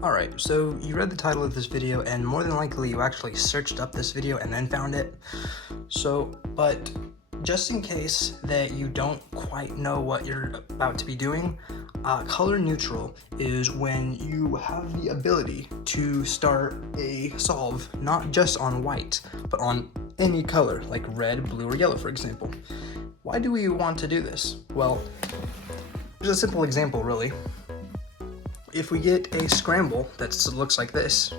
Alright, so you read the title of this video and more than likely you actually searched up this video and then found it. But just in case that you don't quite know what you're about to be doing, color neutral is when you have the ability to start a solve not just on white, but on any color, like red, blue, or yellow, for example. Why do we want to do this? Well, there's a simple example, really. If we get a scramble that looks like this,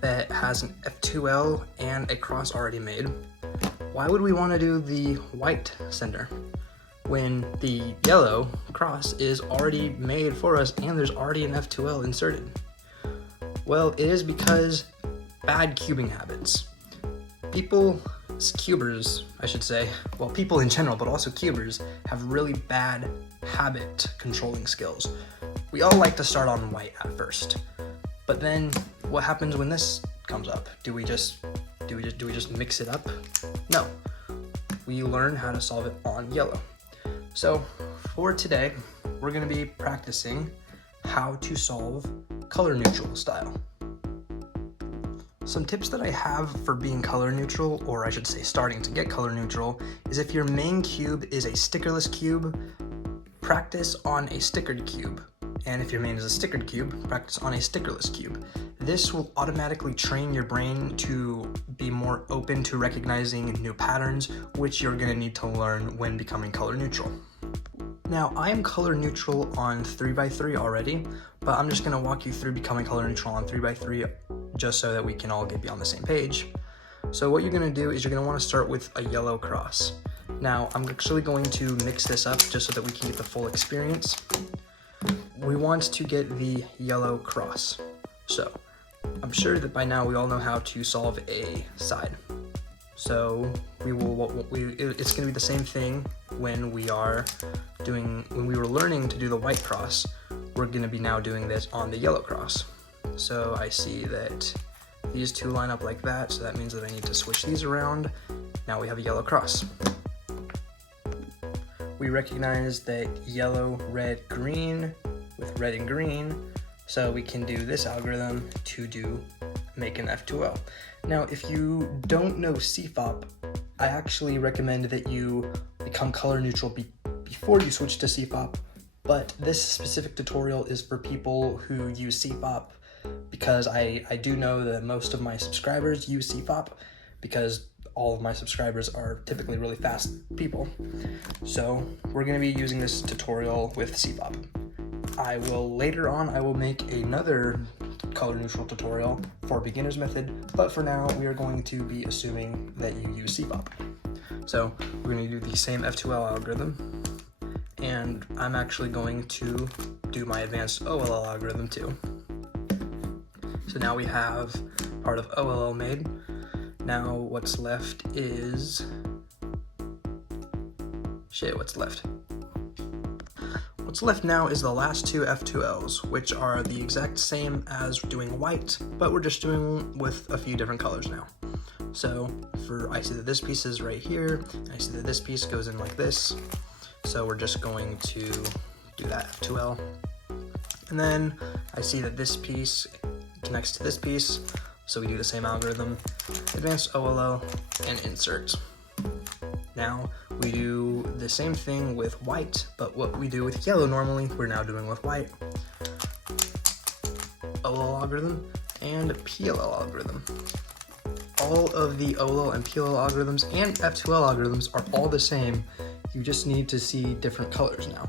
that has an F2L and a cross already made, why would we want to do the white center when the yellow cross is already made for us and there's already an F2L inserted? Well, it is because bad cubing habits. Cubers, I should say, well, people in general, but also cubers, have really bad habit controlling skills. We all like to start on white at first, but then what happens when this comes up? Do we just mix it up? No, we learn how to solve it on yellow. So for today, we're going to be practicing how to solve color neutral style. Some tips that I have for being color neutral, or I should say starting to get color neutral, is if your main cube is a stickerless cube, practice on a stickered cube. And if your main is a stickered cube, practice on a stickerless cube. This will automatically train your brain to be more open to recognizing new patterns, which you're going to need to learn when becoming color neutral. Now, I am color neutral on 3x3 already, but I'm just going to walk you through becoming color neutral on 3x3 just so that we can all be on the same page. So what you're going to do is you're going to want to start with a yellow cross. Now, I'm actually going to mix this up just so that we can get the full experience. We want to get the yellow cross. So I'm sure that by now we all know how to solve a side. So it's going to be the same thing when we were learning to do the white cross. We're going to be now doing this on the yellow cross. So I see that these two line up like that, so that means that I need to switch these around. Now we have a yellow cross. We recognize that yellow, red, green with red and green, so we can do this algorithm to make an F2L. Now, if you don't know CFOP, I actually recommend that you become color neutral before you switch to CFOP, but this specific tutorial is for people who use CFOP because I do know that most of my subscribers use CFOP because all of my subscribers are typically really fast people. So we're going to be using this tutorial with CFOP. Later on I will make another color neutral tutorial for beginners method, but for now we are going to be assuming that you use CFOP. So we're going to do the same F2L algorithm, and I'm actually going to do my advanced OLL algorithm too. So now we have part of OLL made. Now what's left is... What's left now is the last two F2Ls, which are the exact same as doing white, but we're just doing with a few different colors now. So I see that this piece is right here, and I see that this piece goes in like this. So we're just going to do that F2L. And then I see that this piece connects to this piece, so we do the same algorithm, advanced OLL, and insert. Now we do the same thing with white, but what we do with yellow normally, we're now doing with white. OLL algorithm and PLL algorithm. All of the OLL and PLL algorithms and F2L algorithms are all the same. You just need to see different colors now.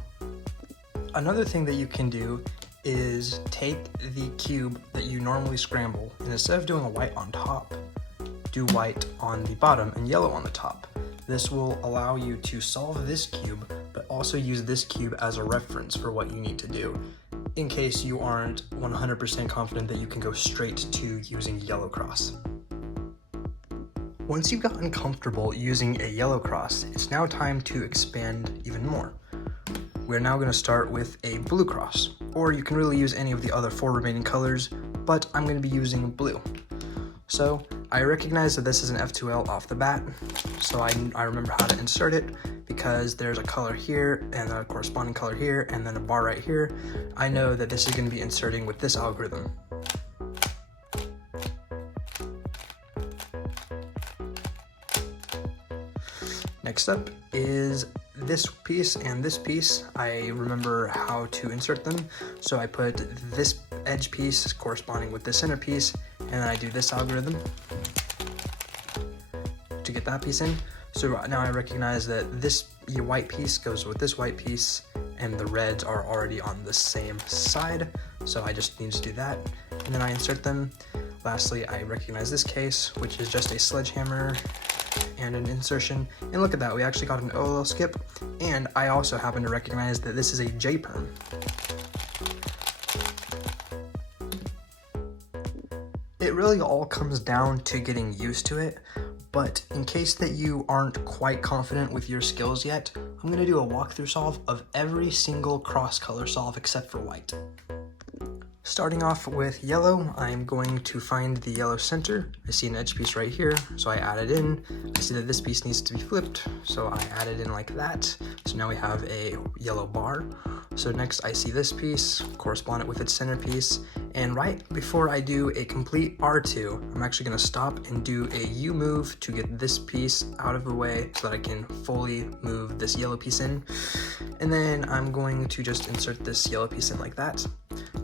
Another thing that you can do is take the cube that you normally scramble, and instead of doing a white on top, do white on the bottom and yellow on the top. This will allow you to solve this cube, but also use this cube as a reference for what you need to do, in case you aren't 100% confident that you can go straight to using yellow cross. Once you've gotten comfortable using a yellow cross, it's now time to expand even more. We're now going to start with a blue cross, or you can really use any of the other four remaining colors, but I'm going to be using blue. So I recognize that this is an F2L off the bat, so I remember how to insert it because there's a color here and a corresponding color here and then a bar right here. I know that this is going to be inserting with this algorithm. Next up is this piece and this piece. I remember how to insert them, so I put this edge piece corresponding with the center piece, and then I do this algorithm to get that piece in. So now I recognize that this white piece goes with this white piece, and the reds are already on the same side, so I just need to do that, and then I insert them. Lastly, I recognize this case, which is just a sledgehammer and an insertion, and look at that, we actually got an OLL skip, and I also happen to recognize that this is a J-perm. It really all comes down to getting used to it, but in case that you aren't quite confident with your skills yet, I'm going to do a walkthrough solve of every single cross color solve except for white. Starting off with yellow, I'm going to find the yellow center. I see an edge piece right here, so I add it in. I see that this piece needs to be flipped, so I add it in like that. So now we have a yellow bar. So next I see this piece, correspond it with its center piece, and right before I do a complete R2, I'm actually going to stop and do a U move to get this piece out of the way so that I can fully move this yellow piece in. And then I'm going to just insert this yellow piece in like that.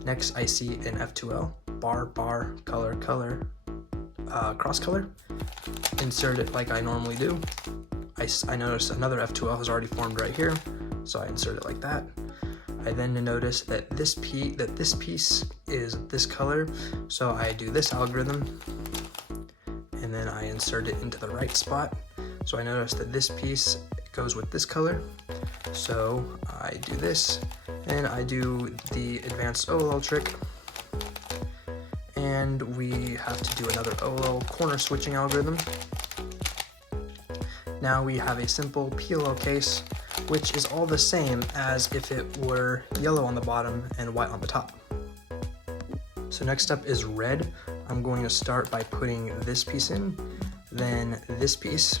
Next, I see an F2L, bar, bar, color, color, cross color. Insert it like I normally do. I notice another F2L has already formed right here, so I insert it like that. I then notice that this piece is this color, so I do this algorithm, and then I insert it into the right spot. So I notice that this piece goes with this color, so I do this, and I do the advanced OLL trick, and we have to do another OLL corner switching algorithm. Now we have a simple PLL case, which is all the same as if it were yellow on the bottom and white on the top. So next up is red. I'm going to start by putting this piece in, then this piece,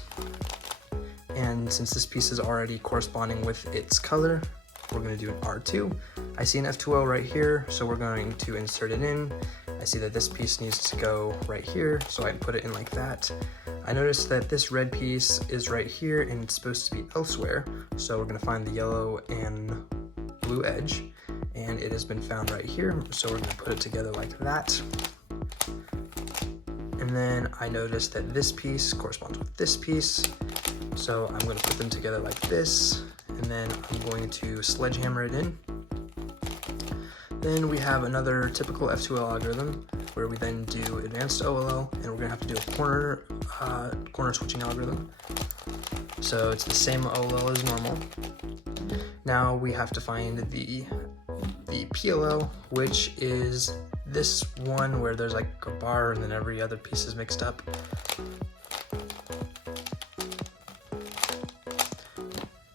and since this piece is already corresponding with its color, we're going to do an R2. I see an F2L right here, so we're going to insert it in. I see that this piece needs to go right here, so I put it in like that. I notice that this red piece is right here and it's supposed to be elsewhere, so we're going to find the yellow and blue edge, and it has been found right here, so we're going to put it together like that. And then I notice that this piece corresponds with this piece, so I'm going to put them together like this, and then I'm going to sledgehammer it in. Then we have another typical F2L algorithm where we then do advanced OLL, and we're going to have to do a corner switching algorithm. So it's the same OLL as normal. Now we have to find the PLL, which is this one where there's like a bar and then every other piece is mixed up.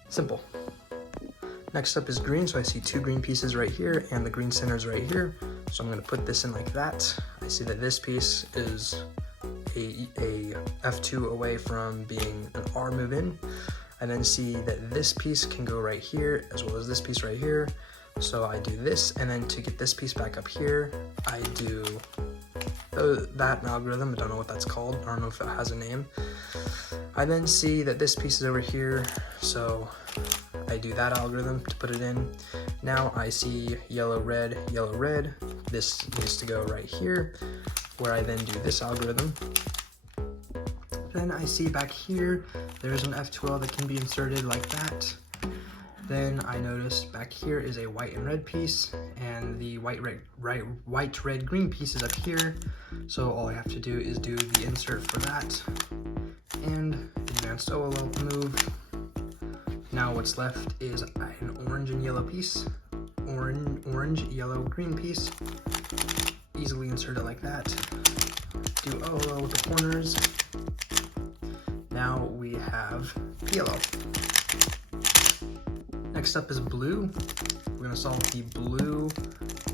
Simple. Next up is green, so I see two green pieces right here and the green center is right here. So I'm going to put this in like that. I see that this piece is a F2 away from being an R move in. I then see that this piece can go right here as well as this piece right here. So I do this, and then to get this piece back up here, I do that algorithm. I don't know what that's called. I don't know if it has a name. I then see that this piece is over here, so I do that algorithm to put it in. Now I see yellow, red, yellow, red. This needs to go right here, where I then do this algorithm. Then I see back here, there's an F2L that can be inserted like that. Then I notice back here is a white and red piece, and the white, red, green piece is up here. So all I have to do is do the insert for that, and advanced OLL move. Now what's left is an orange and yellow piece, orange, yellow, green piece. Easily insert it like that. Do OLL with the corners. Now we have PLL. Next up is blue. We're going to solve the blue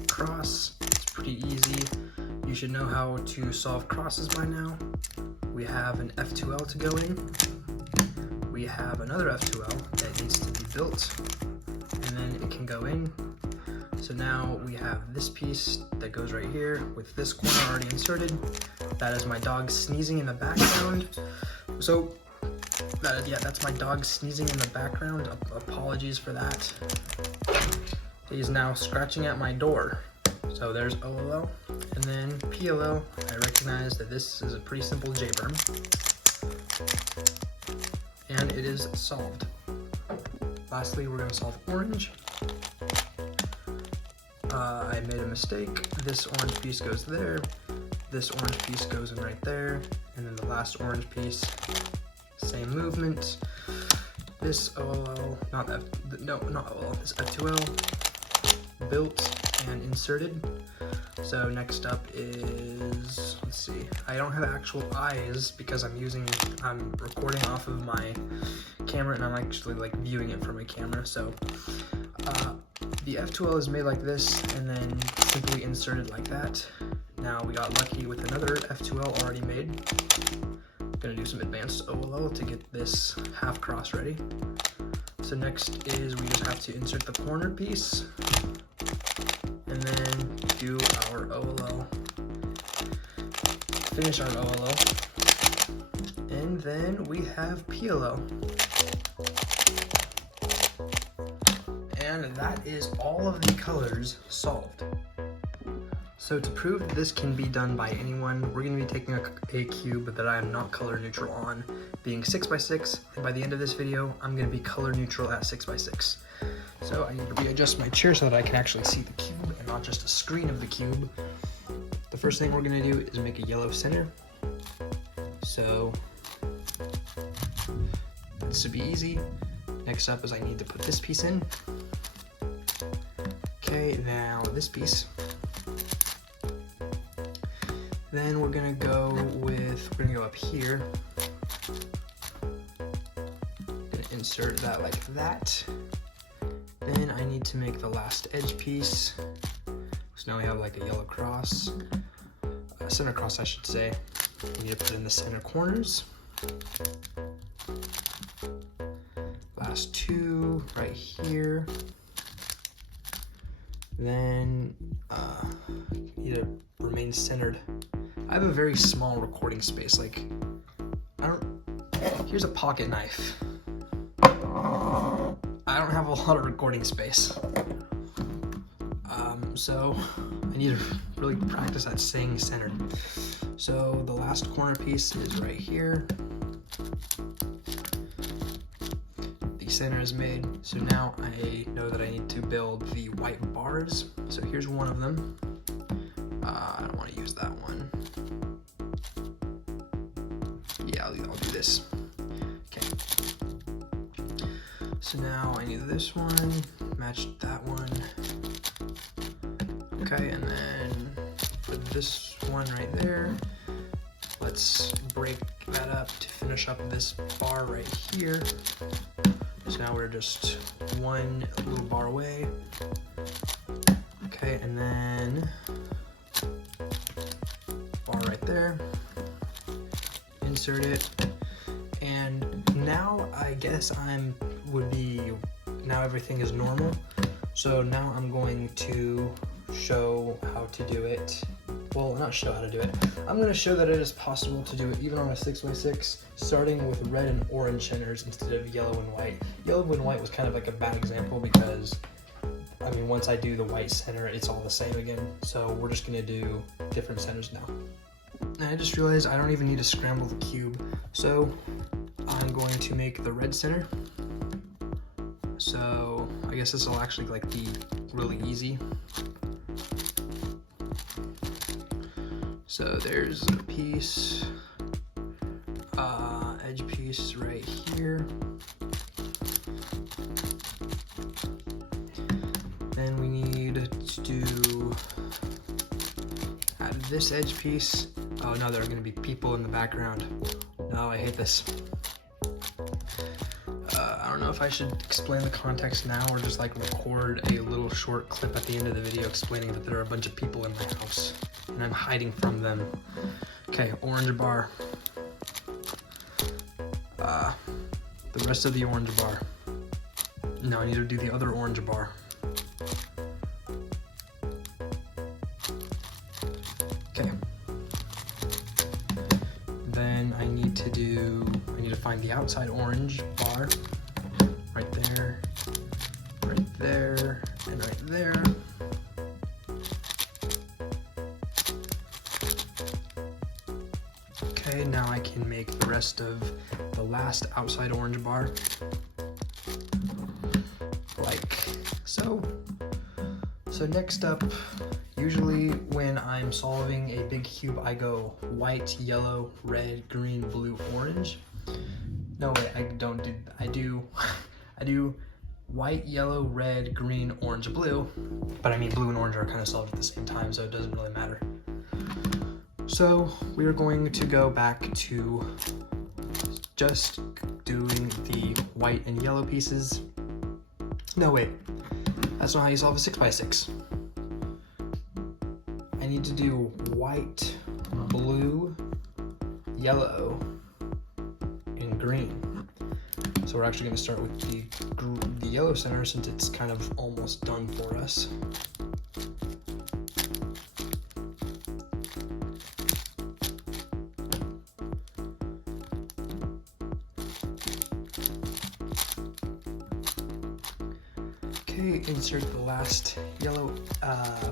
cross. It's pretty easy. You should know how to solve crosses by now. We have an F2L to go in. We have another F2L that needs to be built, and then it can go in. So now we have this piece that goes right here with this corner already inserted. That is my dog sneezing in the background. So Yeah, that's my dog sneezing in the background. Apologies for that. He's now scratching at my door. So there's OLL, and then PLL. I recognize that this is a pretty simple J-berm, and it is solved. Lastly, we're going to solve orange. I made a mistake. This orange piece goes there. This orange piece goes in right there, and then the last orange piece, same movement. This OLL, not OLL, this F2L, built and inserted. So next up is, let's see, I don't have actual eyes because I'm recording off of my camera and I'm actually like viewing it from my camera. So the F2L is made like this and then simply inserted like that. Now we got lucky with another F2L already made. I'm gonna do some advanced OLL to get this half cross ready. So next is we just have to insert the corner piece and then do our OLL. Finish our OLL. And then we have PLL. And that is all of the colors solved. So to prove that this can be done by anyone, we're going to be taking a cube that I am not color neutral on, being 6x6, and by the end of this video, I'm going to be color neutral at 6x6. So I need to readjust my chair so that I can actually see the cube and not just a screen of the cube. The first thing we're going to do is make a yellow center. So this should be easy. Next up is I need to put this piece in. Okay, now this piece. Then we're gonna go up here. Gonna insert that like that. Then I need to make the last edge piece. So now we have like a yellow cross, center cross I should say. We need to put in the center corners. Last two right here. Then need to remain centered. I have a very small recording space. Like, here's a pocket knife. I don't have a lot of recording space. So I need to really practice at staying centered. So the last corner piece is right here. The center is made. So now I know that I need to build the white bars. So here's one of them. I don't want to use that one. Yeah, I'll do this. Okay. So now I need this one, match that one. Okay, and then put this one right there. Let's break that up to finish up this bar right here. So now we're just one little bar away. Okay, and then bar right there. Insert it. And now I guess now everything is normal. So now I'm going to show how to do it. Well, not show how to do it. I'm going to show that it is possible to do it even on a 6x6, starting with red and orange centers instead of yellow and white. Yellow and white was kind of like a bad example because, I mean, once I do the white center, it's all the same again. So we're just going to do different centers now. And I just realized I don't even need to scramble the cube. So I'm going to make the red center. So I guess this will actually like be really easy. So there's a piece, edge piece right here. Then we need to add this edge piece. Oh no, there are going to be people in the background. No, I hate this. I don't know if I should explain the context now or just like record a little short clip at the end of the video explaining that there are a bunch of people in my house and I'm hiding from them. Okay, orange bar. The rest of the orange bar. Now I need to do the other orange bar. Okay. Then then I need to find the outside orange bar right there, and right there. Okay, now I can make the rest of the last outside orange bar like so. So next up, usually when I'm solving a big cube, I go white, yellow, red, green, blue, orange. No, wait, I do white, yellow, red, green, orange, blue. But I mean, blue and orange are kind of solved at the same time, so it doesn't really matter. So we are going to go back to just doing the white and yellow pieces. No, wait, that's not how you solve a 6x6. I need to do white, blue, yellow, and green. So we're actually going to start with the yellow center since it's kind of almost done for us. Okay, insert the last yellow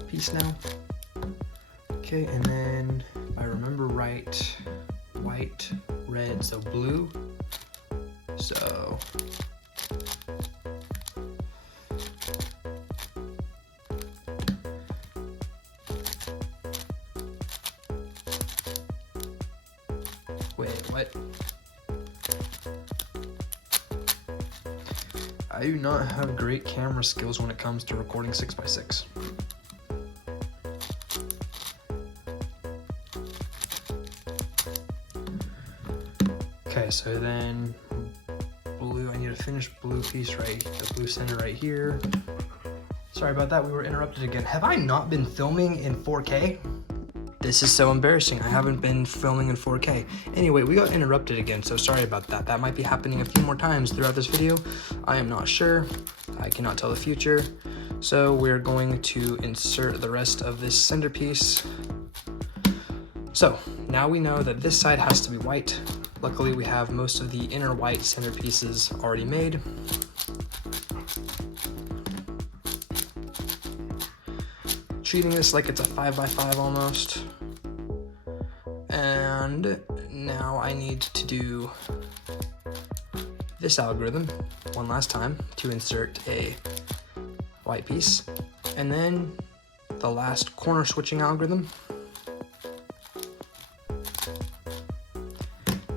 piece now. Okay, and then if I remember right, white, red, so blue. So wait, what? I do not have great camera skills when it comes to recording 6x6. Okay, so then blue, I need to finish blue piece right, the blue center right here. Sorry about that, we were interrupted again. Have I not been filming in 4K? This is so embarrassing, I haven't been filming in 4K. Anyway, we got interrupted again, so sorry about that. That might be happening a few more times throughout this video. I am not sure, I cannot tell the future. So we're going to insert the rest of this centerpiece. So now we know that this side has to be white. Luckily, we have most of the inner white centerpieces already made. Treating this like it's a 5x5 almost. And now I need to do this algorithm one last time to insert a white piece. And then the last corner switching algorithm.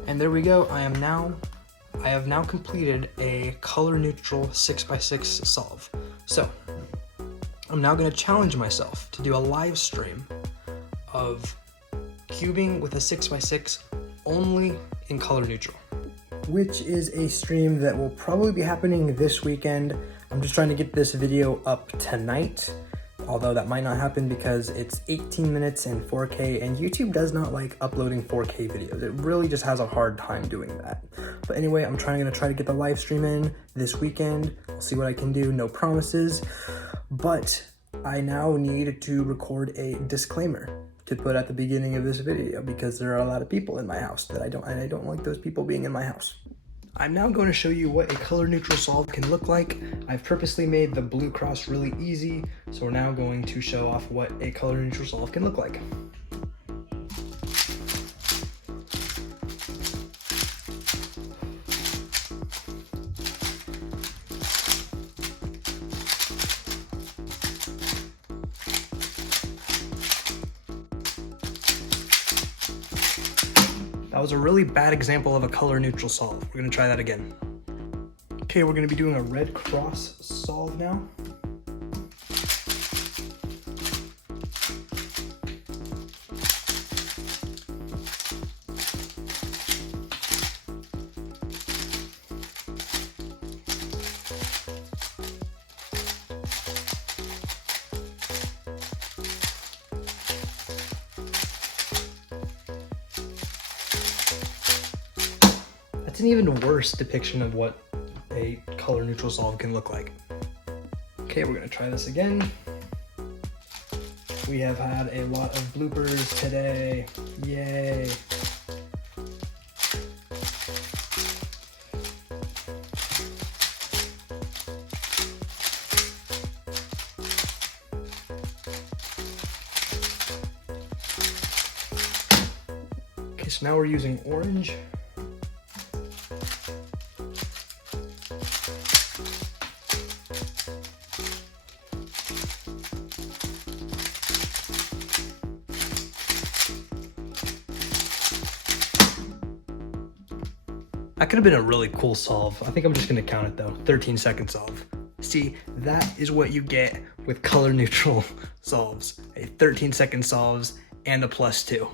And there we go, I have now completed a color neutral 6x6 solve. So, I'm now gonna challenge myself to do a live stream of cubing with a 6x6 only in color neutral. Which is a stream that will probably be happening this weekend. I'm just trying to get this video up tonight. Although that might not happen because it's 18 minutes in 4K and YouTube does not like uploading 4K videos. It really just has a hard time doing that. But anyway, I'm gonna try to get the live stream in this weekend. I'll see what I can do, no promises. But I now need to record a disclaimer to put at the beginning of this video because there are a lot of people in my house that I don't like those people being in my house. I'm now going to show you what a color neutral solve can look like. I've purposely made the blue cross really easy, so we're now going to show off what a color neutral solve can look like. That was a really bad example of a color neutral solve. We're gonna try that again. Okay, we're gonna be doing a red cross solve now. That's an even worse depiction of what a color neutral solve can look like. Okay, we're gonna try this again. We have had a lot of bloopers today, yay. Okay, so now we're using orange. That could have been a really cool solve. I think I'm just gonna count it though. 13-second solve. See, that is what you get with color neutral solves. A 13-second solves and a +2.